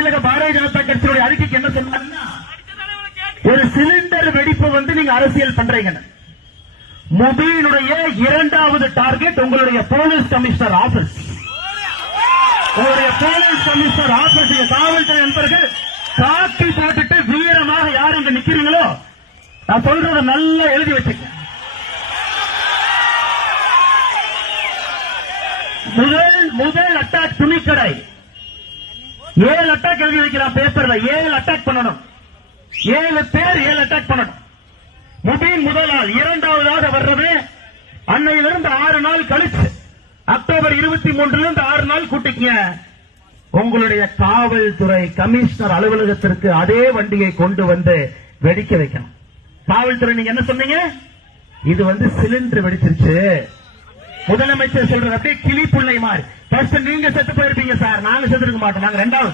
தமிழக பாரதிய ஜனதா கட்சியுடைய அறிக்கைக்கு என்ன சொன்னாங்கன்னா, ஒரு சிலிண்டர் வெடிப்பு நீங்க அரசியல் பண்றீங்க. முபியினுடைய இரண்டாவது டார்கெட் உங்களுடைய போலீஸ் கமிஷனர் ஆபீஸ். உங்களுடைய போலீஸ் கமிஷனர் ஆபீஸ் காவல்துறை நண்பர்கள் காக்கி போட்டுட்டு வீரமாக யார் இங்க நிக்கிறீங்களோ, நான் சொல்றத நல்லா எழுதி வச்சுக்க. முதல் அட்டாக் துணிக்கடை. 7 அட்டாக் எழுதி வைக்கிறான் பேப்பர்ல. 7 அட்டாக் பண்ணணும். 7 பேர் 7 அட்டாக் பண்ணணும். முபின் முதல் நாள். இரண்டாவதாக வர்றது அன்னையிலிருந்து 6 நாள் கழிச்சு அக்டோபர் 23 6 நாள் கூட்டிக்கங்க. உங்களுடைய காவல்துறை கமிஷனர் அலுவலகத்திற்கு அதே வண்டியை கொண்டு வந்து வெடிக்க வைக்கணும். காவல்துறை நீங்க என்ன சொன்னீங்க? இது சிலிண்டர் வெடிச்சிருச்சு. முதலமைச்சர் சொல்றது அப்படியே கிளி புள்ளை மாதிரி. நீங்க செத்து போயிருப்பீங்க சார், நாங்க செத்து இருக்க மாட்டோம். நாங்க 2வது